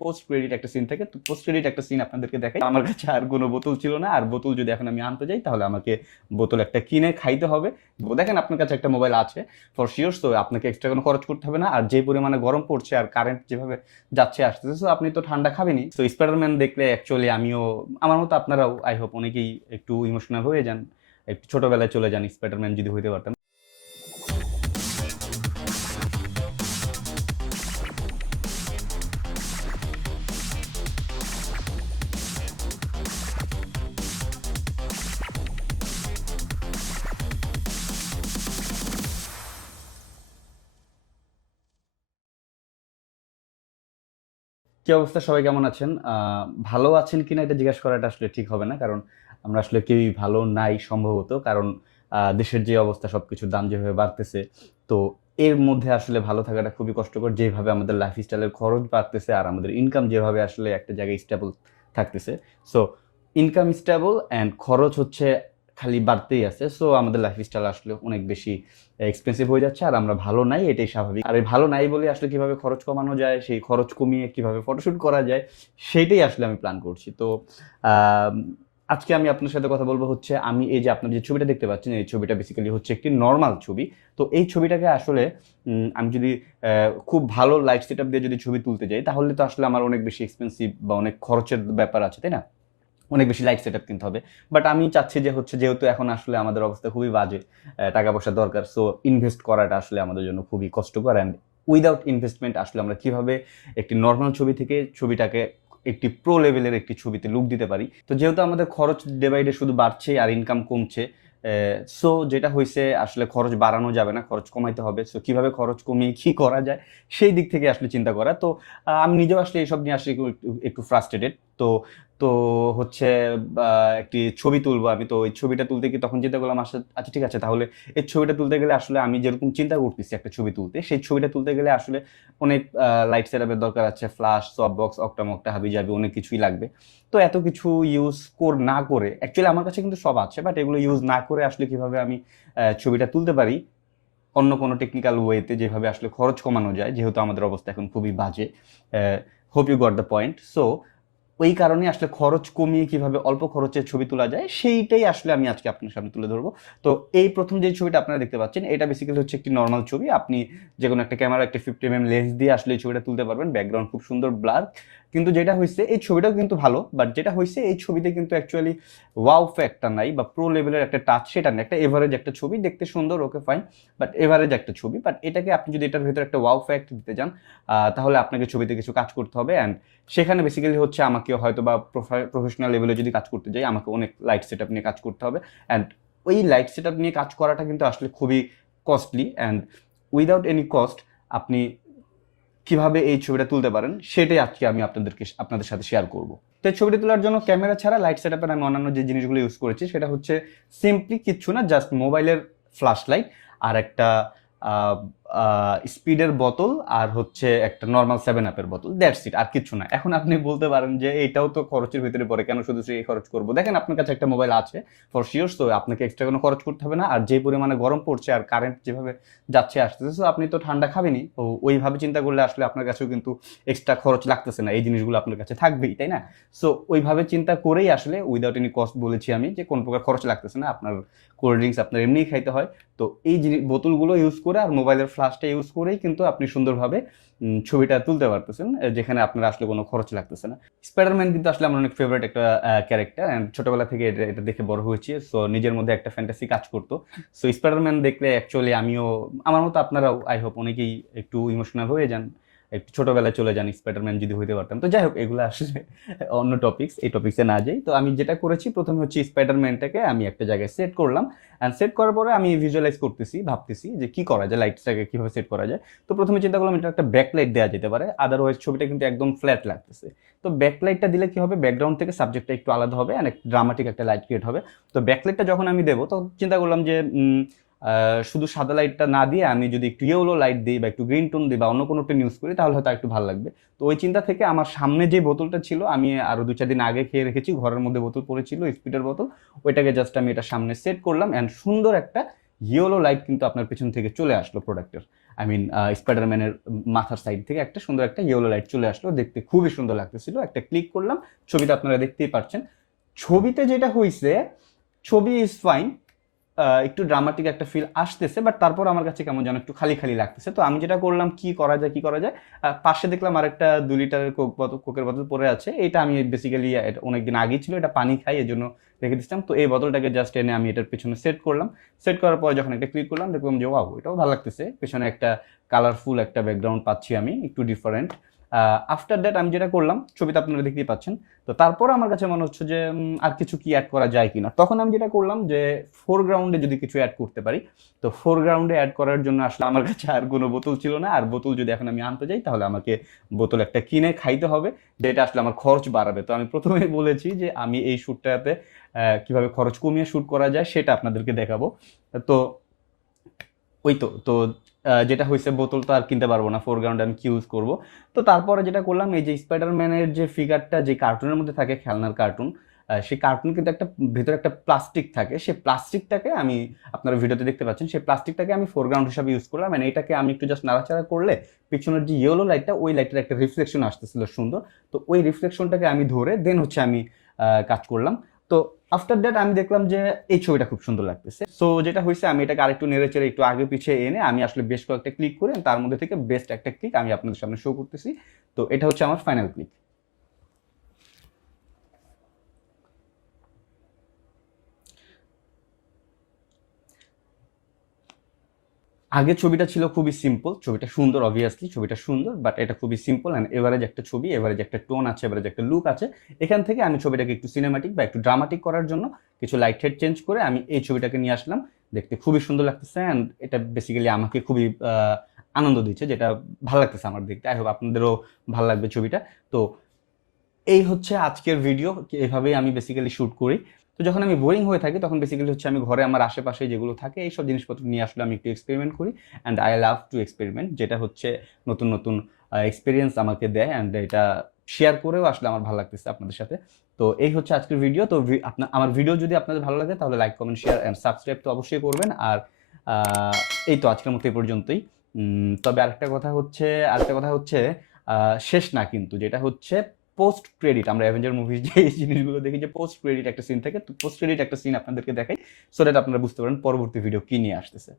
Post credit একটা scene থাকে, তো পোস্ট ক্রেডিট একটা সিন আপনাদেরকে দেখাই। আমার কাছে আর কোনো বোতল ছিল না, আর বোতল যদি এখন আমি আনতে যাই তাহলে আমাকে বোতল একটা কিনে খাইতে হবে। দেখেন আপনার কাছে একটা মোবাইল আছে ফর শিওর, সো আপনাকে এক্সট্রা কোনো খরচ করতে হবে না। আর যে পরিমাণে গরম পড়ছে আর কারেন্ট যেভাবে যাচ্ছে আসতেছে, সো আপনি তো ঠান্ডা খাবেনই। তো স্পাইডারম্যান দেখলে অ্যাকচুয়ালি আমিও, আমার মতো আপনারাও আই হোপ অনেকেই একটু ইমোশনাল হয়ে যান, একটু ছোটবেলায় চলে যান স্পাইডারম্যান যদি হইতে পারতাম। কি অবস্থা, সবাই কেমন আছেন? ভালো আছেন কিনা এটা জিজ্ঞাসা করাটা আসলে ঠিক হবে না, কারণ আমরা আসলে কেউই ভালো নাই সম্ভবত। কারণ দেশের যে অবস্থা, সবকিছুর দাম যেভাবে বাড়তেছে, তো এর মধ্যে আসলে ভালো থাকাটা খুবই কষ্টকর। যেভাবে আমাদের লাইফস্টাইলের খরচ বাড়তেছে আর আমাদের ইনকাম যেভাবে আসলে একটা জায়গায় স্টেবল থাকতেছে, সো ইনকাম স্টেবল অ্যান্ড খরচ হচ্ছে খালি বাড়তেই আছে। সো আমাদের লাইফস্টাইল আসলে অনেক বেশি এক্সপেন্সিভ হয়ে যাচ্ছে, আর আমরা ভালো নাই, এটাই স্বাভাবিক। আর এই ভালো নাই বলে আসলে কিভাবে খরচ কমানো যায়, সেই খরচ কমিয়ে কিভাবে ফটোশুট করা যায়, সেইটাই আসলে আমি প্ল্যান করছি। তো আম, আজকে আমি আপনার সাথে কথা বলবো হচ্ছে, আমি এই যে আপনার যে ছবিটা দেখতে পাচ্ছেন, এই ছবিটা বেসিক্যালি হচ্ছে একটি নর্মাল ছবি। তো এই ছবিটাকে আসলে আমি যদি খুব ভালো লাইট সেট আপ দিয়ে যদি ছবি তুলতে যাই, তাহলে তো আসলে আমার অনেক বেশি এক্সপেন্সিভ বা অনেক খরচের ব্যাপার আছে, তাই না? অনেক বেশি লাইট সেট আপ কিনতে হবে। বাট আমি চাচ্ছি যে হচ্ছে, যেহেতু এখন আসলে আমাদের অবস্থা খুবই বাজে, টাকা পয়সা দরকার, সো ইনভেস্ট করাটা আসলে আমাদের জন্য খুবই কষ্টকর। অ্যান্ড উইদাউট ইনভেস্টমেন্ট আসলে আমরা কিভাবে একটি নর্মাল ছবি থেকে ছবিটাকে একটি প্রো লেভেলের একটি ছবিতে লুক দিতে পারি। তো যেহেতু আমাদের খরচ ডে বাই ডে শুধু বাড়ছে আর ইনকাম কমছে, সো যেটা হয়েছে আসলে খরচ বাড়ানো যাবে না, খরচ কমাইতে হবে। সো কিভাবে খরচ কমিয়ে কি করা যায় সেই দিক থেকে আসলে চিন্তা করা। তো আমি নিজেও আসলে এইসব নিয়ে আসলে একটু একটু ফ্রাস্ট্রেটেড। তো তো হচ্ছে একটি ছবি তুলবো আমি। তো ওই ছবিটা তুলতে কি তখন চিন্তা করলাম, আচ্ছা ঠিক আছে, তাহলে এই ছবিটা তুলতে গেলে আসলে আমি যেরকম চিন্তা করতেছি একটা ছবি তুলতে, সেই ছবিটা তুলতে গেলে আসলে অনেক লাইট সেটআপের দরকার আছে, ফ্ল্যাশ, সফট বক্স, অক্টামক্টা, হাবিজাবি, অনেক কিছুই লাগবে। তো এত কিছু ইউজ না করে, অ্যাকচুয়ালি আমার কাছে কিন্তু সব আছে, বাট এগুলো ইউজ না করে আসলে কিভাবে আমি ছবিটা তুলতে পারি অন্য কোনো টেকনিক্যাল ওয়েতে, যেভাবে আসলে খরচ কমানো যায়, যেহেতু আমাদের অবস্থা এখন খুবই বাজে। Hope you got the point. So ওই কারণে আসলে খরচ কমিয়ে কিভাবে অল্প খরচে ছবি তোলা যায়, সেইটাই আসলে আমি আজকে আপনার সামনে তুলে ধরবো। তো এই প্রথম যে ছবিটা আপনারা দেখতে পাচ্ছেন, এটা বেসিক্যালি হচ্ছে একটি নর্মাল ছবি। আপনি যে কোনো একটা ক্যামেরা, একটা 50 mm লেন্স দিয়ে আসলে এই ছবিটা তুলতে পারবেন। ব্যাকগ্রাউন্ড খুব সুন্দর ব্লার। কিন্তু যেটা হয়েছে, এই ছবিটাও কিন্তু ভালো, বাট যেটা হয়েছে এই ছবিতে কিন্তু অ্যাকচুয়ালি ওয়াও ফ্যাক্টর নাই বা প্রো লেভেলের একটা টাচ সেটা নেই। একটা এভারেজ একটা ছবি, দেখতে সুন্দর, ওকে ফাইন, বাট এভারেজ একটা ছবি। বাট এটাকে আপনি যদি এটার ভিতরে একটা ওয়াও ফ্যাক্ট দিতে চান, তাহলে আপনাকে ছবিতে কিছু কাজ করতে হবে। অ্যান্ড সেখানে বেসিক্যালি হচ্ছে আমাকে হয়তো বা প্রফেশনাল লেভেলে যদি কাজ করতে যাই, আমাকে অনেক লাইট সেট আপ নিয়ে কাজ করতে হবে। অ্যান্ড ওই লাইট সেট আপ নিয়ে কাজ করাটা কিন্তু আসলে খুবই costly. And without any cost আপনি কিভাবে এই ছবিটা তুলতে পারেন, সেটাই আজকে আমি আপনাদের সাথে শেয়ার করব। তো এই ছবিটি তোলার জন্য ক্যামেরা ছাড়া লাইট সেট আপের আমি অন্যান্য যে জিনিসগুলো ইউজ করেছি, সেটা হচ্ছে সিম্পলি কিচ্ছু না, জাস্ট মোবাইলের ফ্ল্যাশ লাইট আর একটা স্পিডের বোতল, আর হচ্ছে একটা নর্মাল 7 আপের বোতল, দ্যাটস ইট, আর কিছু না। এখন আপনি বলতে পারেন যে এটাও তো খরচের ভিতরে পড়ে, কেন শুধু এই খরচ করবো? দেখেন আপনার কাছে একটা মোবাইল আছে ফর শিওর, তো আপনাকে এক্সট্রা কোনো খরচ করতে হবে না। আর যে পরিমাণে গরম পড়ছে আর কারেন্ট যেভাবে যাচ্ছে আসতেছে, তো আপনি তো ঠান্ডা খাবেনই। তো ওইভাবে চিন্তা করলে আসলে আপনার কাছেও কিন্তু এক্সট্রা খরচ লাগতেছে না, এই জিনিসগুলো আপনার কাছে থাকবেই, তাই না? সো ওইভাবে চিন্তা করেই আসলে উইদাউট এনি কস্ট বলেছি আমি, যে কোনো প্রকার খরচ লাগতেছে না। আপনার কোল্ড ড্রিঙ্কস আপনার এমনিই খাইতে হয়, তো এই জিনিস বোতলগুলো ইউজ করে আর মোবাইলের ফ্ল্যাশটা ইউজ করেই কিন্তু আপনি সুন্দরভাবে ছবিটা তুলতে পারতেছেন, যেখানে আপনার আসলে কোনো খরচ লাগতেছে না। স্পাইডারম্যান কিন্তু আসলে আমার অনেক ফেভারিট একটা ক্যারেক্টার, অ্যান্ড ছোটবেলা থেকে এটা দেখে বড় হয়েছি। সো নিজের মধ্যে একটা ফ্যান্টাসি কাজ করতো। সো স্পাইডারম্যান দেখলে অ্যাকচুয়ালি আমিও, আমার মতো আপনারাও আই হোপ অনেকেই একটু ইমোশনাল হয়ে যান, একটু ছোটবেলায় চলে যান স্পাইডারম্যান যদি হইতে পারতাম। তো যাই হোক, এগুলো আসলে অন্য টপিক্স, এই টপিক্সে না যাই। তো আমি যেটা করেছি, প্রথমে হচ্ছে স্পাইডারম্যানটাকে আমি একটা জায়গায় সেট করলাম। অ্যান্ড সেট করার পরে আমি ভিজুয়ালাইজ করতেছি, ভাবতেছি যে কি করা যায়, লাইটটাকে কিভাবে সেট করা যায়। তো প্রথমে চিন্তা করলাম এটা একটা ব্যাকলাইট দেওয়া যেতে পারে, আদারওয়াইজ ছবিটা কিন্তু একদম ফ্ল্যাট লাগতেছে। তো ব্যাকলাইটটা দিলে কি হবে, ব্যাকগ্রাউন্ড থেকে সাবজেক্টটা একটু আলাদা হবে, অ্যান্ড ড্রামাটিক একটা লাইট ক্রিয়েট হবে। তো ব্যাকলাইটটা যখন আমি দেবো, তখন চিন্তা করলাম যে শুধু সাদা লাইটটা না দিয়ে আমি যদি একটু ইয়েলো লাইট দিই বা একটু গ্রিন টোন দিই বা অন্য কোনো টোন ইউজ করি, তাহলে হয়তো একটু ভালো লাগবে। তো ওই চিন্তা থেকে আমার সামনে যে বোতলটা ছিল, আমি আরো 2-4 দিন আগে খেয়ে রেখেছি, ঘরের মধ্যে বোতল পড়েছিল, স্পিডের বোতল, ওইটাকে জাস্ট আমি এটা সামনে সেট করলাম, অ্যান্ড সুন্দর একটা ইয়েলো লাইট কিন্তু আপনার পেছন থেকে চলে আসলো প্রোডাক্টের। আই মিন স্পাইডারম্যানের মাথার সাইড থেকে একটা সুন্দর একটা ইয়েলো লাইট চলে আসলো, দেখতে খুবই সুন্দর লাগতেছিল। একটা ক্লিক করলাম, ছবিতে আপনারা দেখতেই পাচ্ছেন। ছবিতে যেটা হয়েছে, ছবি ইজ ফাইন, একটু ড্রামাটিক একটা ফিল আসতেছে, বাট তারপর আমার কাছে কেমন যেন একটু খালি খালি লাগতেছে। তো আমি যেটা করলাম, কি করা যায় কি করা যায়, পাশে দেখলাম আরেকটা 2 লিটারের কোকের বোতল পড়ে আছে। এটা আমি বেসিক্যালি অনেকদিন আগেই ছিল, এটা পানি খাই এই জন্য রেখে দিচ্ছিলাম। তো এই বোতলটাকে জাস্ট এনে আমি এটার পেছনে সেট করলাম। সেট করার পরে যখন একটা ক্লিক করলাম, দেখলাম যে ওয়াও, এটাও ভালো লাগতেছে। পেছনে একটা কালারফুল একটা ব্যাকগ্রাউন্ড পাচ্ছি আমি, একটু ডিফারেন্ট। আফটার দ্যাট আমি যেটা করলাম, ছবিতে আপনারা দেখতেই পাচ্ছেন। তো তারপর আমার কাছে মনে হচ্ছে যে আর কিছু কি অ্যাড করা যায় কিনা। তখন আমি যেটা করলাম যে ফোরগ্রাউন্ডে যদি কিছু অ্যাড করতে পারি। তো ফোরগ্রাউন্ডে অ্যাড করার জন্য আসলে আমার কাছে আর কোনো বোতল ছিল না। আর বোতল যদি এখন আমি আনতে যাই, তাহলে আমাকে বোতল একটা কিনে খাইতে হবে, যেটা আসলে আমার খরচ বাড়াবে। তো আমি প্রথমেই বলেছি যে আমি এই শ্যুটটাতে কিভাবে খরচ কমিয়ে শ্যুট করা যায় সেটা আপনাদেরকে দেখাবো। তো ওই তো যেটা হয়েছে, বোতল তো আর কিনতে পারবো না, ফোরগ্রাউন্ডে আমি কি ইউজ করবো। তো তারপরে যেটা করলাম, এই যে স্পাইডারম্যানের যে ফিগারটা যে কার্টুনের মধ্যে থাকে, খেলনার কার্টুন, সেই কার্টুন কিন্তু একটা ভেতরে একটা প্লাস্টিক থাকে। সেই প্লাস্টিকটাকে আমি, আপনারা ভিডিওতে দেখতে পাচ্ছেন, সেই প্লাস্টিকটাকে আমি ফোরগ্রাউন্ড হিসাবে ইউজ করলাম। মানে এটাকে আমি একটু জাস্ট নাড়াচাড়া করলে পিছনের যে ইয়েলো লাইটটা, ওই লাইটের একটা রিফ্লেকশন আসতেছিল সুন্দর। তো ওই রিফ্লেকশনটাকে আমি ধরে দেন হচ্ছে আমি কাজ করলাম। তো আফটার দ্যাট আমি দেখলাম যে এই ছবিটা খুব সুন্দর লাগতেছে। সো যেটা হয়েছে, আমি এটাকে আরেকটু নেড়ে চেড়ে একটু আগে পিছিয়ে এনে আমি আসলে বেশ কয়েকটা ক্লিক করে তার মধ্যে থেকে বেস্ট একটা ক্লিক আমি আপনাদের সামনে শো করতেছি। তো এটা হচ্ছে আমার ফাইনাল ক্লিক। আগের ছবিটা ছিল খুবই সিম্পল, ছবিটা সুন্দর, অবভিয়াসলি ছবিটা সুন্দর, বাট এটা খুবই সিম্পল অ্যান্ড এভারেজ একটা ছবি, এভারেজ একটা টোন আছে, এভারেজ একটা লুক আছে। এখান থেকে আমি ছবিটাকে একটু সিনেমাটিক বা একটু ড্রামাটিক করার জন্য কিছু লাইট হেড চেঞ্জ করে আমি এই ছবিটাকে নিয়ে আসলাম। দেখতে খুবই সুন্দর লাগতেছে অ্যান্ড এটা বেসিক্যালি আমাকে খুবই আনন্দ দিচ্ছে, যেটা ভালো লাগতেছে আমার দেখতে। আই হোপ আপনাদেরও ভালো লাগবে ছবিটা। তো এই হচ্ছে আজকের ভিডিও, এভাবেই আমি বেসিক্যালি শ্যুট করি। তো যখন আমি বোরিং হয়ে থাকি, তখন বেসিক্যালি হচ্ছে আমি ঘরে আমার আশেপাশে যেগুলো থাকে এইসব জিনিসপত্র নিয়ে আসলে আমি একটু এক্সপেরিমেন্ট করি। And I love to experiment, যেটা হচ্ছে নতুন নতুন এক্সপিরিয়েন্স আমাকে দেয় অ্যান্ড এটা শেয়ার করেও আসলে আমার ভালো লাগতেছে আপনাদের সাথে। তো এই হচ্ছে আজকের ভিডিও। তো আমার ভিডিও যদি আপনাদের ভালো লাগে, তাহলে like, comment, share and subscribe তো অবশ্যই করবেন। আর এই তো আজকের মতো এই পর্যন্তই। তবে আরেকটা কথা হচ্ছে শেষ না কিন্তু, যেটা হচ্ছে পোস্ট ক্রেডিট। আমরা অ্যাভেঞ্জার মুভির যে জিনিসগুলো দেখি, যে পোস্ট ক্রেডিট একটা সিন থাকে, তো পোস্ট ক্রেডিট একটা সিন আপনাদেরকে দেখাই, সো দ্যাট আপনারা বুঝতে পারেন পরবর্তী ভিডিও কি নিয়ে আসতেছে।